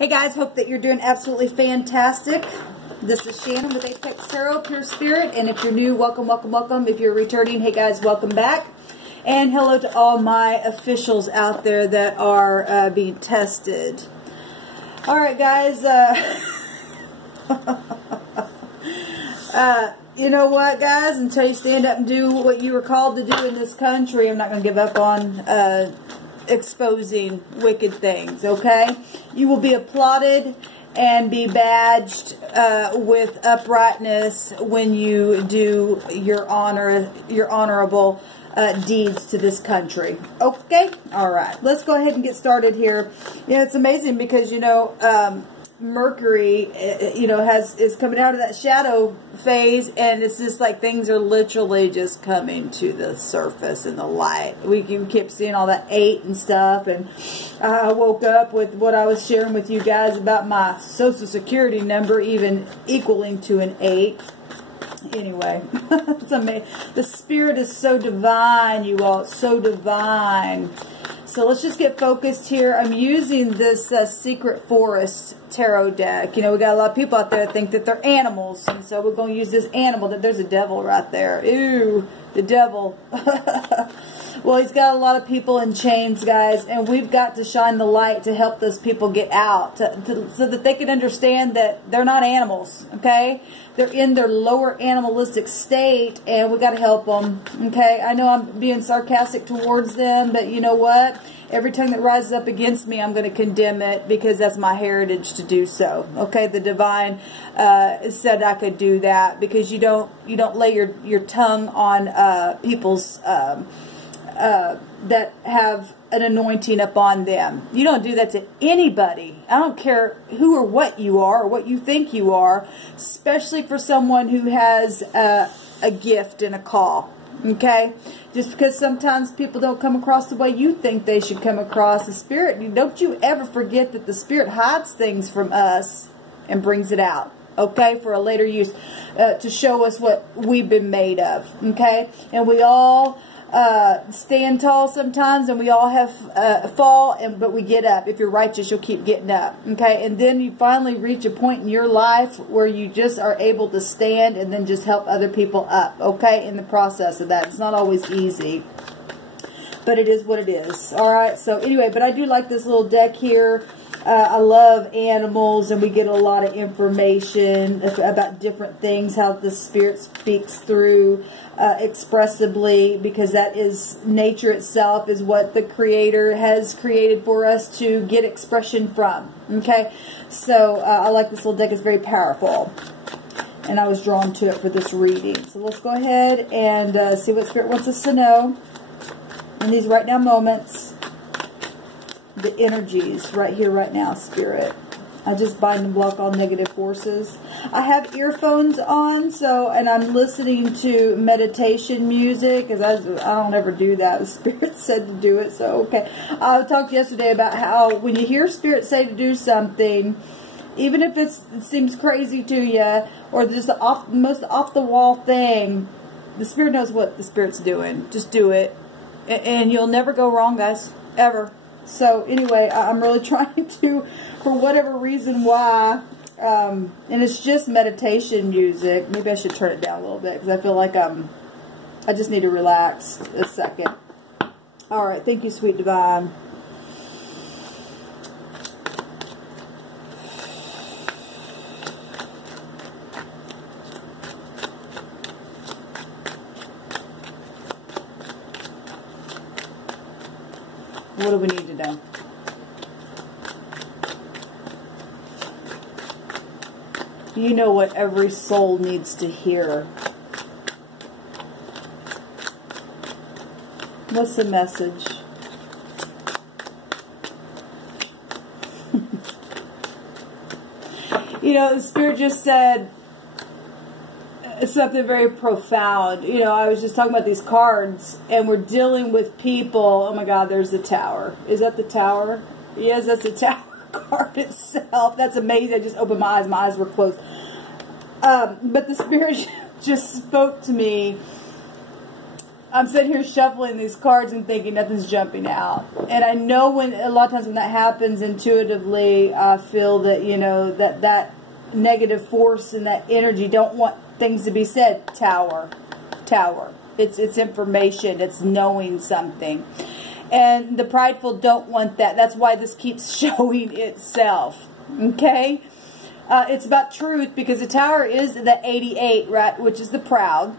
Hey guys, hope that you're doing absolutely fantastic. This is Shannon with Apex Tarot, Pure Spirit, and if you're new, welcome, welcome, welcome. If you're returning, hey guys, welcome back. And hello to all my officials out there that are being tested. Alright guys, you know what guys, until you stand up and do what you were called to do in this country, I'm not going to give up on exposing wicked things, okay? You will be applauded and be badged with uprightness when you do your honorable deeds to this country. Okay? Alright. Let's go ahead and get started here. You know, it's amazing because, you know, Mercury, you know, is coming out of that shadow phase, and it's just like things are literally just coming to the surface and the light. We kept seeing all that 8 and stuff, and I woke up with what I was sharing with you guys about my social security number even equaling to an 8. Anyway, it's amazing. The spirit is so divine, you all. It's so divine. So let's just get focused here. I'm using this Secret Forest tarot deck. You know, we got a lot of people out there that think that they're animals. And so we're going to use this animal. There's a devil right there. Ew, the devil. Well, he's got a lot of people in chains, guys. And we've got to shine the light to help those people get out. So that they can understand that they're not animals, okay? They're in their lower animalistic state, and we got to help them, okay? I know I'm being sarcastic towards them, but you know what? Every tongue that rises up against me, I'm going to condemn it because that's my heritage to do so, okay? The divine said I could do that because you don't lay your tongue on people's that have an anointing upon them. You don't do that to anybody. I don't care who or what you are or what you think you are, especially for someone who has a gift and a call. Okay? Just because sometimes people don't come across the way you think they should come across. The Spirit, don't you ever forget that the Spirit hides things from us and brings it out. Okay? For a later use. To show us what we've been made of. Okay? And we all stand tall sometimes, and we all have fall, but we get up. If you're righteous, you'll keep getting up, okay? And then you finally reach a point in your life where you just are able to stand and then just help other people up, okay, in the process of that. It's not always easy, but it is what it is. All right, so anyway, but I do like this little deck here. I love animals, and we get a lot of information about different things, how the Spirit speaks through expressively, because that is nature itself, is what the Creator has created for us to get expression from. Okay, so I like this little deck. It's very powerful, and I was drawn to it for this reading. So let's go ahead and see what Spirit wants us to know in these right now moments. The energies right here, right now, Spirit. I just bind and block all negative forces. I have earphones on, and I'm listening to meditation music, because I don't ever do that. The Spirit said to do it, so okay. I talked yesterday about how when you hear Spirit say to do something, even if it seems crazy to you, or just the most off-the-wall thing, the Spirit knows what the Spirit's doing. Just do it, and you'll never go wrong, guys, ever. So anyway, I'm really trying to, for whatever reason why, and it's just meditation music. Maybe I should turn it down a little bit because I feel like I just need to relax a second. All right, thank you, sweet divine. What do we need to know? You know what every soul needs to hear. What's the message? You know, the Spirit just said something very profound. You know, I was just talking about these cards, and we're dealing with people. Oh my God, there's the Tower. Is that the Tower? Yes, that's the Tower card itself. That's amazing. I just opened my eyes. My eyes were closed. But the Spirit just spoke to me I'm sitting here shuffling these cards and thinking nothing's jumping out. And I know when, a lot of times when that happens, intuitively, I feel that, you know, that negative force and that energy don't want things to be said. Tower. It's information. It's knowing something. And the prideful don't want that. That's why this keeps showing itself. Okay? It's about truth, because the Tower is the 88, right, which is the proud.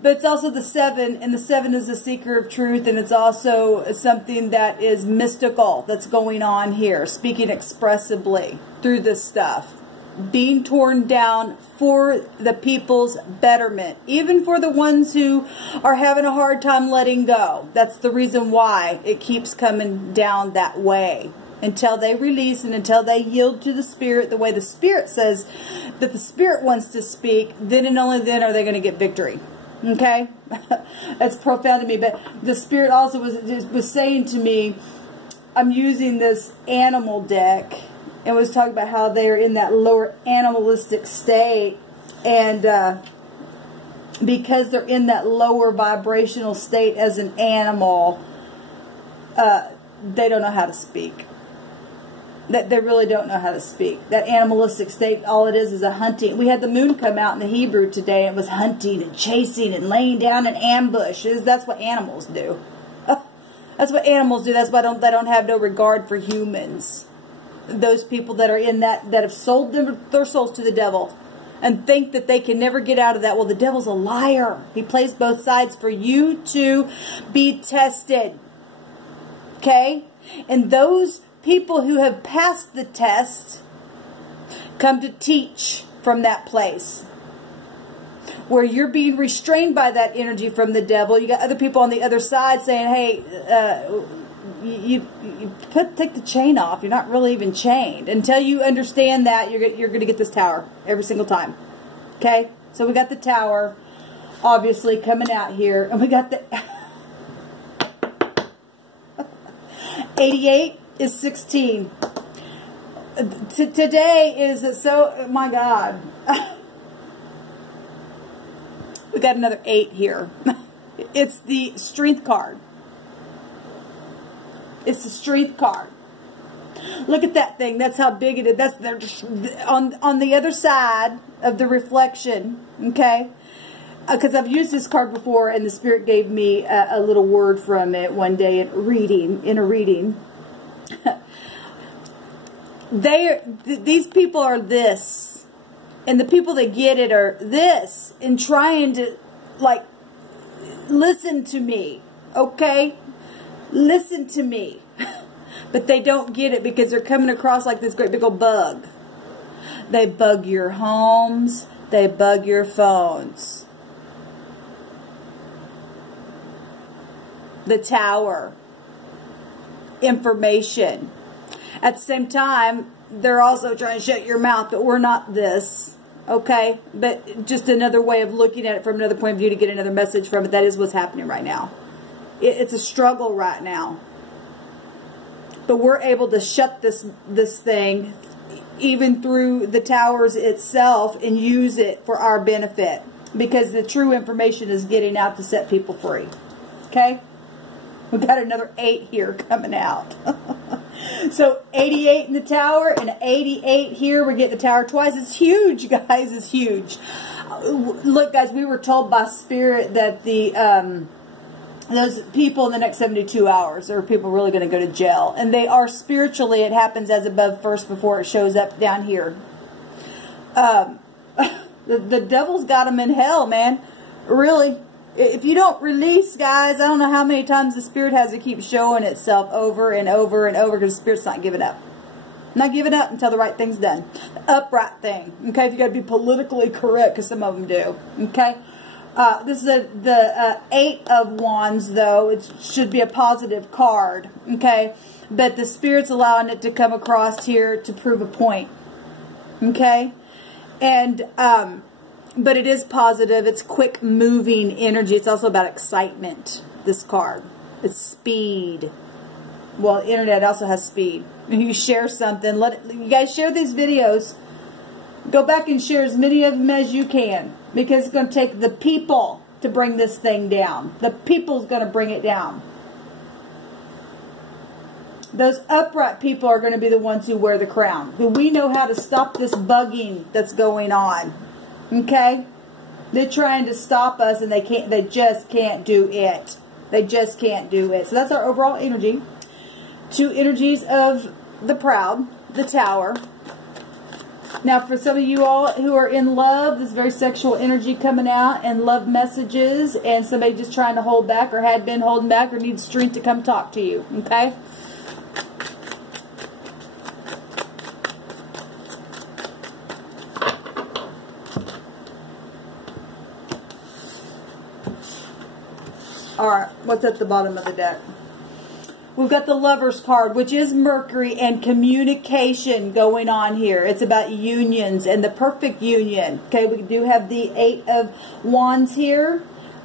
But it's also the 7, and the 7 is the seeker of truth, and it's also something that is mystical that's going on here, speaking expressively through this stuff. Being torn down for the people's betterment, even for the ones who are having a hard time letting go. That's the reason why it keeps coming down that way. Until they release and until they yield to the Spirit the way the Spirit says that the Spirit wants to speak, then and only then are they going to get victory. Okay? That's profound to me. But the Spirit also was saying to me, I'm using this animal deck, and was talking about how they are in that lower animalistic state, and because they're in that lower vibrational state as an animal, they don't know how to speak. That they really don't know how to speak. That animalistic state, all it is a hunting. We had the moon come out in the Hebrew today, and it was hunting and chasing and laying down an ambush. That's what animals do. That's what animals do. That's why they don't have no regard for humans. Those people that are in that have sold their souls to the devil and think that they can never get out of that. Well, the devil's a liar. He plays both sides for you to be tested. Okay? And those people who have passed the test come to teach from that place where you're being restrained by that energy from the devil. You got other people on the other side saying, hey, take the chain off. You're not really even chained. Until you understand that, you're going to get this Tower every single time. Okay? So we got the Tower, obviously, coming out here. And we got the 88 is 16. Today is so, my God. We got another 8 here. It's the Strength card. It's the Strength card. Look at that thing. That's how big it is. That's on the other side of the reflection. Okay? Because I've used this card before, and the Spirit gave me a little word from it one day in a reading. These people are this, and the people that get it are this, and trying to, like, listen to me, okay? Listen to me. But they don't get it because they're coming across like this great big old bug. They bug your homes. They bug your phones. The Tower. Information. At the same time, they're also trying to shut your mouth, but we're not this. Okay? But just another way of looking at it from another point of view to get another message from it. That is what's happening right now. It's a struggle right now. But we're able to shut this thing even through the Towers itself and use it for our benefit. Because the true information is getting out to set people free. Okay? We've got another 8 here coming out. So 88 in the Tower and 88 here. We're getting the Tower twice. It's huge, guys. It's huge. Look, guys, we were told by Spirit that those people in the next 72 hours are people really going to go to jail. And they are spiritually. It happens as above first before it shows up down here. The devil's got them in hell, man. Really. If you don't release, guys, I don't know how many times the Spirit has to keep showing itself over and over and over, because the Spirit's not giving up. Not giving up until the right thing's done. The upright thing. Okay, if you got to be politically correct, because some of them do. Okay, this is the 8 of Wands, though. It should be a positive card. Okay, but the Spirit's allowing it to come across here to prove a point. Okay, and but it is positive. It's quick moving energy. It's also about excitement, this card. It's speed. Well, the internet also has speed. If you share something, you guys share these videos. Go back and share as many of them as you can. Because it's going to take the people to bring this thing down. The people's going to bring it down. Those upright people are going to be the ones who wear the crown. We know how to stop this bugging that's going on. Okay? They're trying to stop us and they can't. They just can't do it. They just can't do it. So that's our overall energy. 2 energies of the proud, the Tower. Now for some of you all who are in love, this very sexual energy coming out and love messages, and somebody just trying to hold back or had been holding back or needs strength to come talk to you. Okay? Alright, what's at the bottom of the deck? We've got the Lover's card, which is Mercury and communication going on here. It's about unions and the perfect union. Okay, we do have the 8 of Wands here,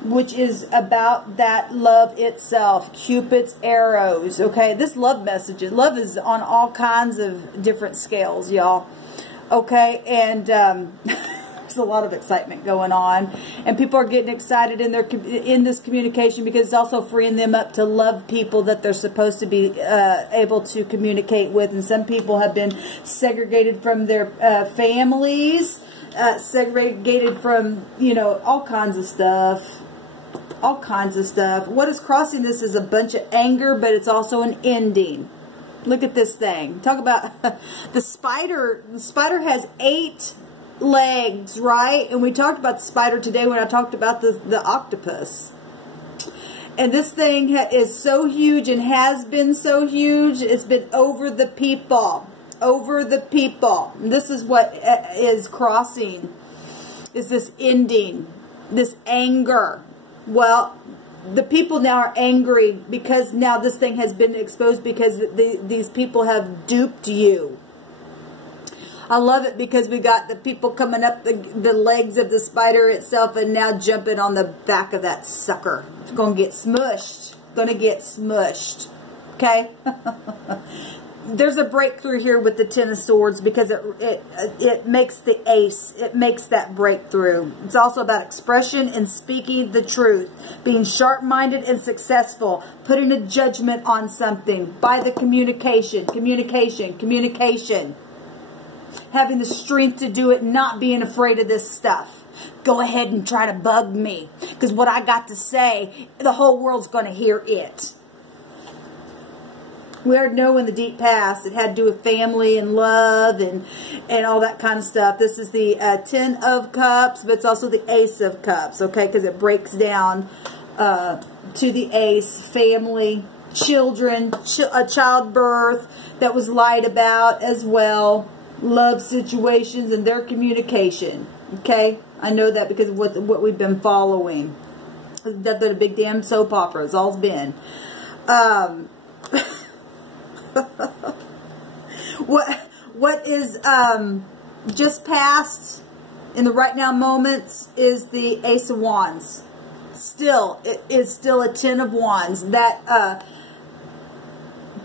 which is about that love itself. Cupid's arrows. Okay, this love message, love is on all kinds of different scales, y'all. Okay, and there's a lot of excitement going on, and people are getting excited in this communication because it's also freeing them up to love people that they're supposed to be able to communicate with. And some people have been segregated from their families, segregated from, you know, all kinds of stuff. All kinds of stuff. What is crossing this is a bunch of anger, but it's also an ending. Look at this thing. Talk about the spider. The spider has 8 legs, right? And we talked about the spider today when I talked about the octopus. And this thing is so huge and has been so huge. It's been over the people. Over the people. And this is what is crossing. Is this ending. This anger. Well, the people now are angry because now this thing has been exposed because these people have duped you. I love it because we got the people coming up the legs of the spider itself and now jumping on the back of that sucker. It's going to get smushed. Going to get smushed. Okay? There's a breakthrough here with the 10 of Swords because it makes the ace. It makes that breakthrough. It's also about expression and speaking the truth. Being sharp-minded and successful. Putting a judgment on something by the communication. Communication. Communication. Having the strength to do it, not being afraid of this stuff. Go ahead and try to bug me. Because what I got to say, the whole world's going to hear it. We already know in the deep past it had to do with family and love and all that kind of stuff. This is the 10 of Cups, but it's also the Ace of Cups, okay? Because it breaks down to the Ace, family, children, childbirth that was lied about as well. Love situations and their communication. Okay? I know that because of what we've been following. That's been a big damn soap opera. It's all it's been. What is just past in the right now moments is the Ace of Wands. Still, it is still a 10 of Wands. That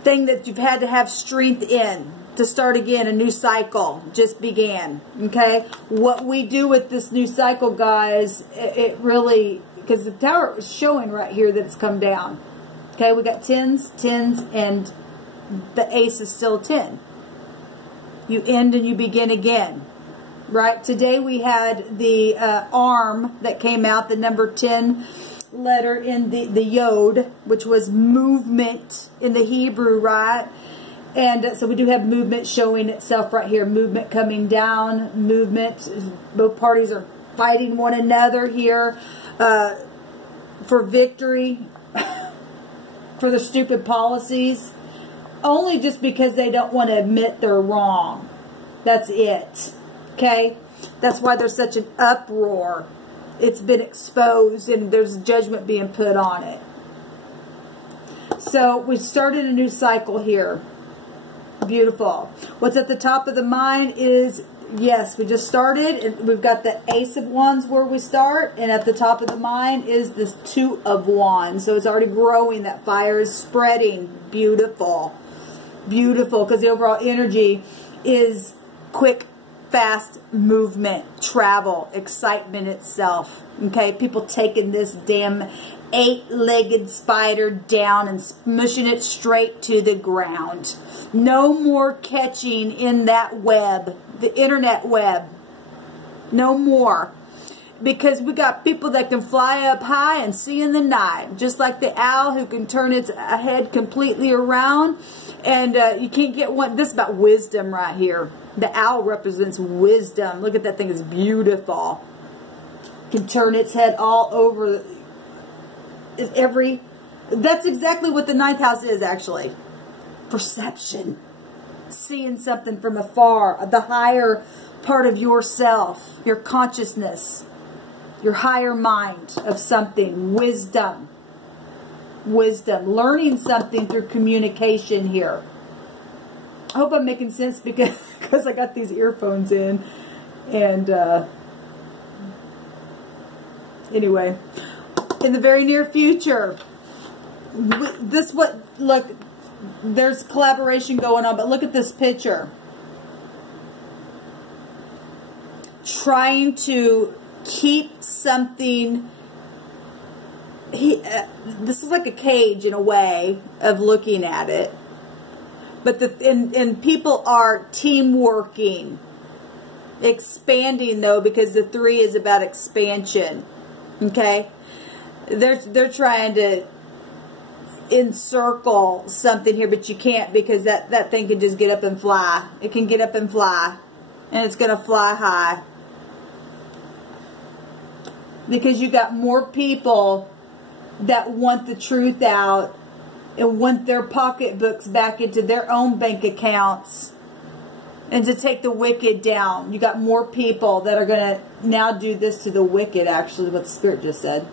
thing that you've had to have strength in to start again, a new cycle just began. Okay, what we do with this new cycle, guys, it really, because the Tower is showing right here that it's come down. Okay, we got 10s, and the Ace is still 10. You end and you begin again. Right? Today we had the arm that came out, the number 10 letter in the Yod, which was movement in the Hebrew, right? And so we do have movement showing itself right here. Movement coming down. Movement. Both parties are fighting one another here for victory. For their stupid policies. Only just because they don't want to admit they're wrong. That's it. Okay? That's why there's such an uproar. It's been exposed and there's judgment being put on it. So we started a new cycle here. Beautiful. What's at the top of the mind is, yes, we just started. And we've got the Ace of Wands where we start. And at the top of the mind is this 2 of Wands. So it's already growing. That fire is spreading. Beautiful. Beautiful. Because the overall energy is quick fast movement, travel, excitement itself. Okay, people taking this damn 8-legged spider down and smushing it straight to the ground. No more catching in that web, the internet web. No more. Because we got people that can fly up high and see in the night. Just like the owl who can turn its head completely around. And you can't get one. This is about wisdom right here. The owl represents wisdom. Look at that thing. It's beautiful. Can turn its head all over that's exactly what the 9th house is, actually. Perception. Seeing something from afar. The higher part of yourself. Your consciousness. Your higher mind of something. Wisdom. Wisdom. Learning something through communication here. I hope I'm making sense because I got these earphones in. And anyway, in the very near future, look, there's collaboration going on, but look at this picture. Trying to keep something, this is like a cage in a way of looking at it. But and people are teamworking, expanding though, because the 3 is about expansion. Okay, they're trying to encircle something here, but you can't, because that thing can just get up and fly. It can get up and fly, and it's gonna fly high. Because you got more people that want the truth out and want their pocketbooks back into their own bank accounts and to take the wicked down. You got more people that are going to now do this to the wicked, actually, what the Spirit just said.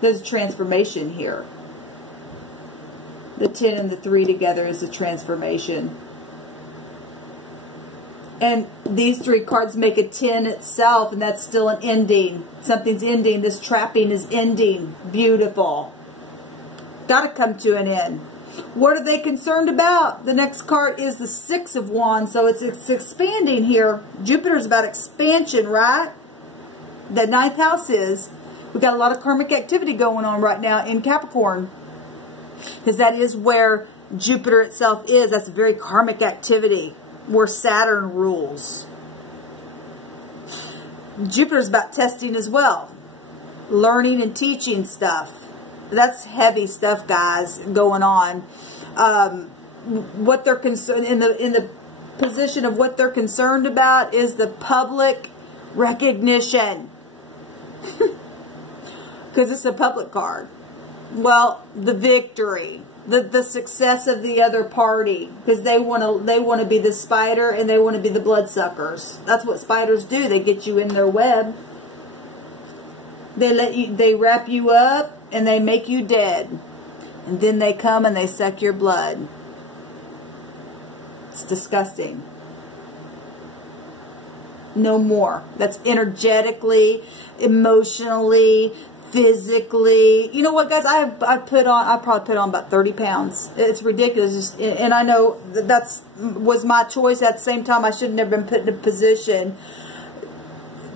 There's a transformation here. The 10 and the 3 together is a transformation. And these 3 cards make a 10 itself, and that's still an ending. Something's ending. This trapping is ending. Beautiful. Got to come to an end. What are they concerned about? The next card is the 6 of Wands, so it's expanding here. Jupiter's about expansion, right? The 9th house is. We got a lot of karmic activity going on right now in Capricorn, because that is where Jupiter itself is. That's a very karmic activity, where Saturn rules. Jupiter's about testing as well. Learning and teaching stuff. That's heavy stuff, guys, going on. What they're concerned in the position of what they're concerned about is the public recognition. Because it's a public card. Well, the victory. The success of the other party, because they want to be the spider and they want to be the bloodsuckers. That's what spiders do. They get you in their web. They wrap you up and they make you dead, and then they come and they suck your blood. It's disgusting. No more. That's energetically, emotionally, physically. You know what, guys? I probably put on about 30 pounds. It's ridiculous. And I know that was my choice. At the same time, I should have never been put in a position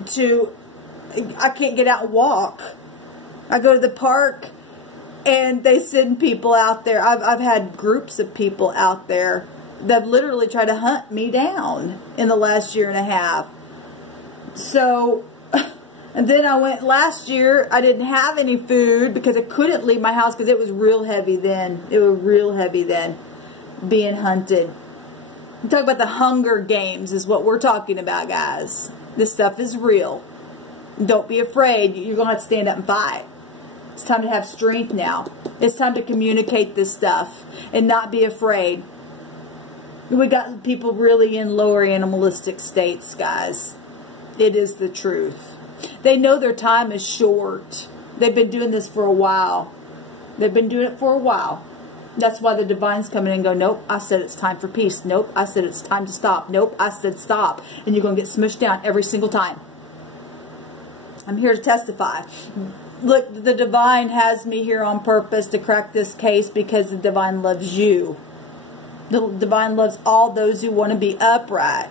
to, I can't get out and walk. I go to the park and they send people out there. I've had groups of people out there that literally tried to hunt me down in the last year and a half. So, and then I went last year, I didn't have any food because I couldn't leave my house because it was real heavy then. It was real heavy then, being hunted. I'm talking about the Hunger Games is what we're talking about, guys. This stuff is real. Don't be afraid. You're going to have to stand up and fight. It's time to have strength now. It's time to communicate this stuff and not be afraid. We got people really in lower animalistic states, guys. It is the truth. They know their time is short. They've been doing this for a while. They've been doing it for a while. That's why the divines come in and go, nope, I said it's time for peace. Nope, I said it's time to stop. Nope, I said stop. And you're going to get smushed down every single time. I'm here to testify. Look, the divine has me here on purpose to crack this case because the divine loves you. The divine loves all those who want to be upright,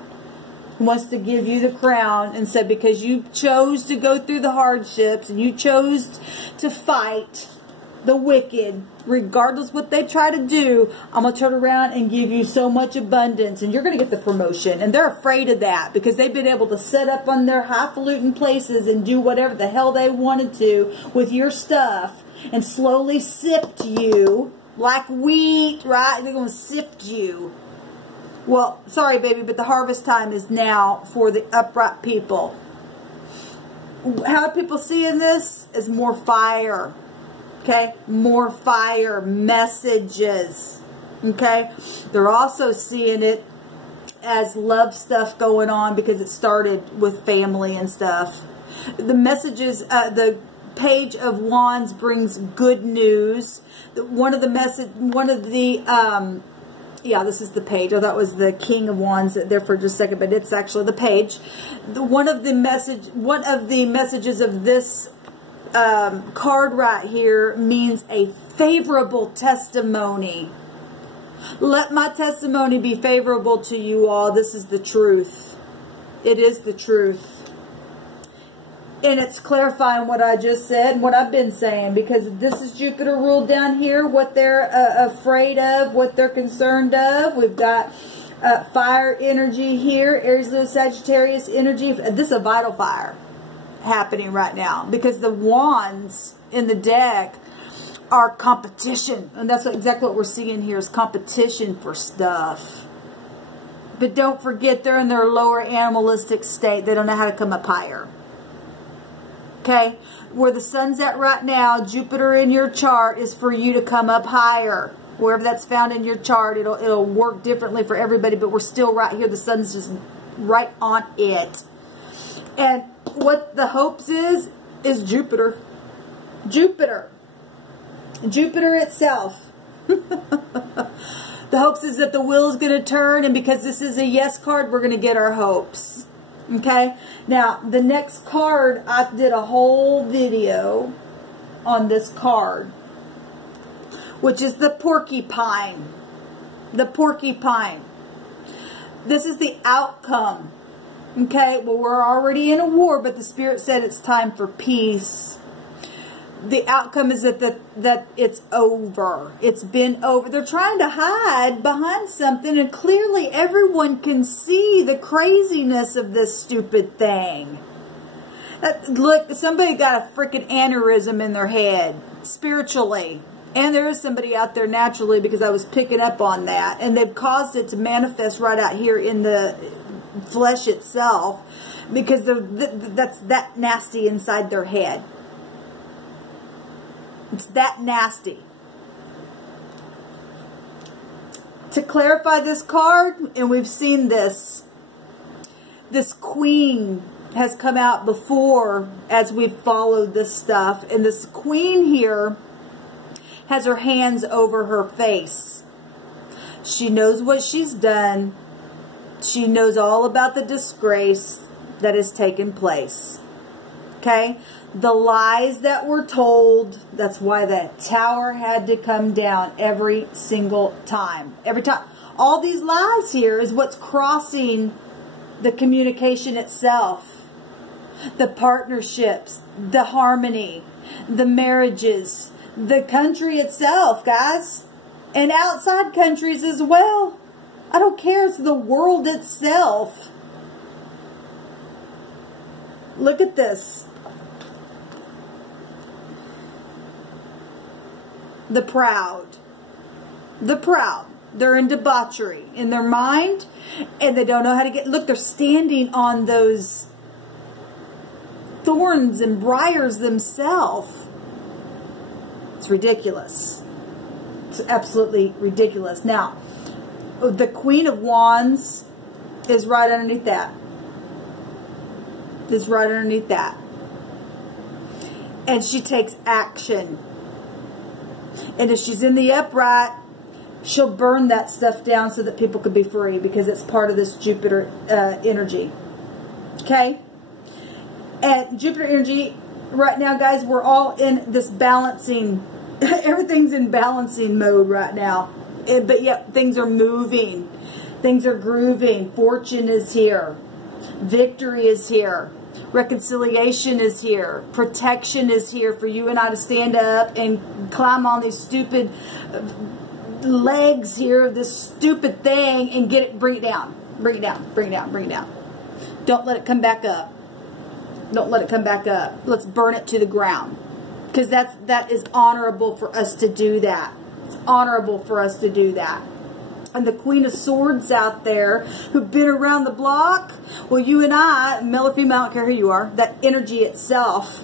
wants to give you the crown and said, because you chose to go through the hardships and you chose to fight the wicked, regardless what they try to do, I'm going to turn around and give you so much abundance, and you're going to get the promotion. And they're afraid of that because they've been able to set up on their highfalutin places and do whatever the hell they wanted to with your stuff and slowly sift you like wheat, right? They're going to sift you. Well, sorry, baby, but the harvest time is now for the upright people. How are people seeing this? As more fire. Okay? More fire. Messages. Okay? They're also seeing it as love stuff going on because it started with family and stuff. The messages, the Page of Wands brings good news. One of the yeah, this is the page. I thought it was the King of Wands there for just a second, but it's actually the page. One of the messages of this card right here means a favorable testimony. Let my testimony be favorable to you all. This is the truth. It is the truth. And it's clarifying what I just said and what I've been saying, because this is Jupiter ruled down here, what they're afraid of, what they're concerned of. We've got fire energy here, Aries, Leo, Sagittarius energy. This is a vital fire happening right now because the wands in the deck are competition. And that's exactly what we're seeing here is competition for stuff. But don't forget, they're in their lower animalistic state. They don't know how to come up higher. Okay, where the sun's at right now, Jupiter in your chart is for you to come up higher. Wherever that's found in your chart, it'll work differently for everybody, but we're still right here. The sun's just right on it. And what the hopes is Jupiter. Jupiter. Jupiter itself. The hopes is that the wheel is going to turn, and because this is a yes card, we're going to get our hopes. Okay, now the next card, I did a whole video on this card, which is the porcupine. The porcupine. This is the outcome. Okay, well, we're already in a war, but the Spirit said it's time for peace. The outcome is that it's over. It's been over. They're trying to hide behind something, and clearly everyone can see the craziness of this stupid thing. Look, somebody got a freaking aneurysm in their head, spiritually. And there is somebody out there naturally, because I was picking up on that. And they've caused it to manifest right out here in the flesh itself, because that's that nasty inside their head. It's that nasty. To clarify this card, and we've seen this queen has come out before as we've followed this stuff. And this queen here has her hands over her face. She knows what she's done. She knows all about the disgrace that has taken place. Okay? The lies that were told, that's why the tower had to come down every single time. Every time. All these lies here is what's crossing the communication itself. The partnerships, the harmony, the marriages, the country itself, guys. And outside countries as well. I don't care, it's the world itself. Look at this. The proud. The proud. They're in debauchery in their mind, and they don't know how to get... Look, they're standing on those thorns and briars themselves. It's ridiculous. It's absolutely ridiculous. Now, the Queen of Wands is right underneath that. Is right underneath that. And she takes action. And if she's in the upright, she'll burn that stuff down so that people could be free, because it's part of this Jupiter energy. Okay? And Jupiter energy, right now, guys, we're all in this balancing. Everything's in balancing mode right now. But yet, things are moving. Things are grooving. Fortune is here. Victory is here. Reconciliation is here. Protection is here for you and I to stand up and climb on these stupid legs here, this stupid thing, and get it, bring it down. Bring it down, bring it down, bring it down. Don't let it come back up. Don't let it come back up. Let's burn it to the ground. Because that is honorable for us to do that. It's honorable for us to do that. And the Queen of Swords out there who've been around the block, well, you and I, male or female, I don't care who you are, that energy itself,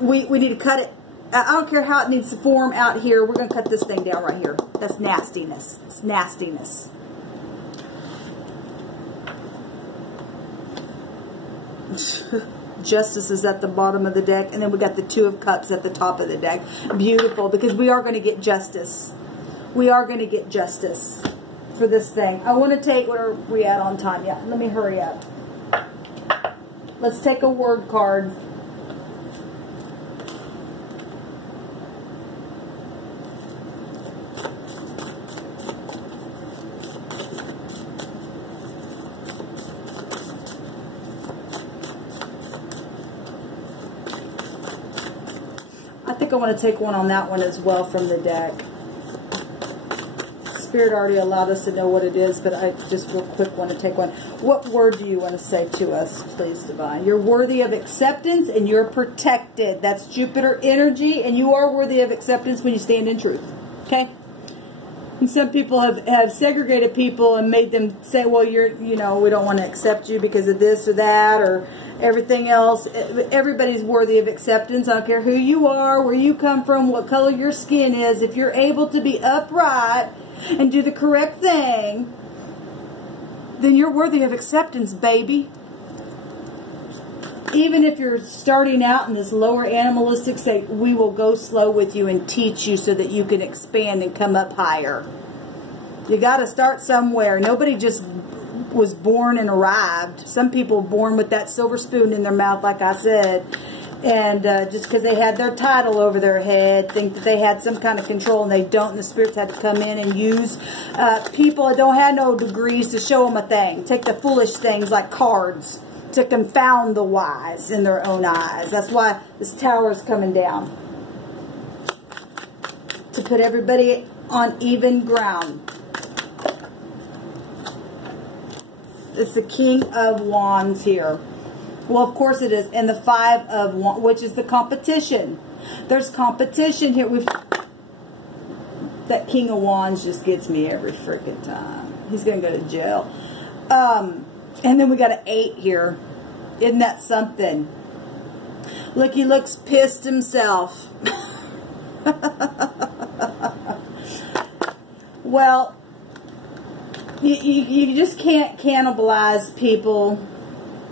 we need to cut it. I don't care how it needs to form out here. We're going to cut this thing down right here. That's nastiness. It's nastiness. Justice is at the bottom of the deck, and then we got the Two of Cups at the top of the deck. Beautiful, because we are going to get justice. We are going to get justice for this thing. I want to take, where are we at on time? Yeah, let me hurry up. Let's take a word card. I think I want to take one on that one as well from the deck. Spirit already allowed us to know what it is, but I just real quick want to take one. What word do you want to say to us, please, Divine? You're worthy of acceptance and you're protected. That's Jupiter energy, and you are worthy of acceptance when you stand in truth. Okay? And some people have segregated people and made them say, well, we don't want to accept you because of this or that or everything else. Everybody's worthy of acceptance. I don't care who you are, where you come from, what color your skin is. If you're able to be upright and do the correct thing, then you're worthy of acceptance, baby. Even if you're starting out in this lower animalistic state, we will go slow with you and teach you so that you can expand and come up higher. You got to start somewhere. Nobody just was born and arrived. Some people born with that silver spoon in their mouth, like I said, and just because they had their title over their head, think that they had some kind of control, and they don't, and the spirits had to come in and use people that don't have no degrees to show them a thing. Take the foolish things like cards to confound the wise in their own eyes. That's why this tower is coming down. To put everybody on even ground. It's the King of Wands here. Well, of course it is. And the Five of Wands, which is the competition. There's competition here. That King of Wands just gets me every freaking time. He's going to go to jail. And then we got an 8 here. Isn't that something? Look, he looks pissed himself. Well, you just can't cannibalize people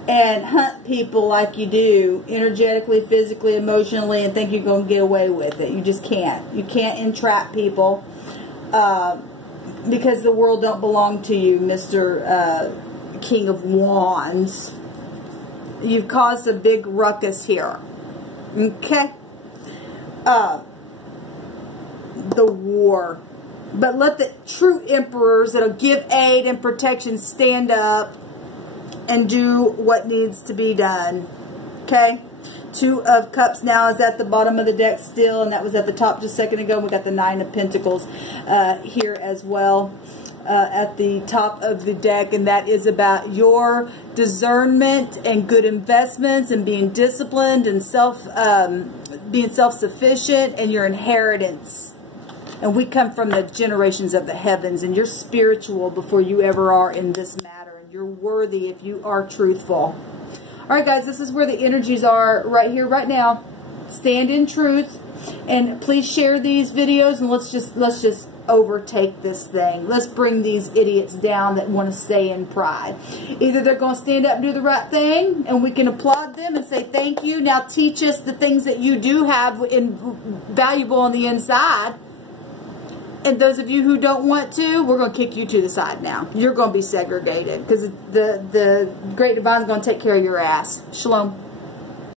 and hunt people like you do, energetically, physically, emotionally, and think you're going to get away with it. You just can't. You can't entrap people because the world don't belong to you, Mr. King of Wands. You've caused a big ruckus here. Okay? The war. But let the true emperors that'll give aid and protection stand up and do what needs to be done. Okay? Two of Cups now is at the bottom of the deck still, and that was at the top just a second ago. We got the Nine of Pentacles here as well. At the top of the deck, and that is about your discernment and good investments and being disciplined and being self-sufficient and your inheritance. And we come from the generations of the heavens, and you're spiritual before you ever are in this matter, and you're worthy if you are truthful. All right, guys, this is where the energies are right here, right now. Stand in truth, and please share these videos, and let's just overtake this thing. Let's bring these idiots down that want to stay in pride. Either they're going to stand up and do the right thing, and we can applaud them and say thank you. Now teach us the things that you do have valuable on the inside. And those of you who don't want to, we're going to kick you to the side now. You're going to be segregated because the Great Divine is going to take care of your ass. Shalom.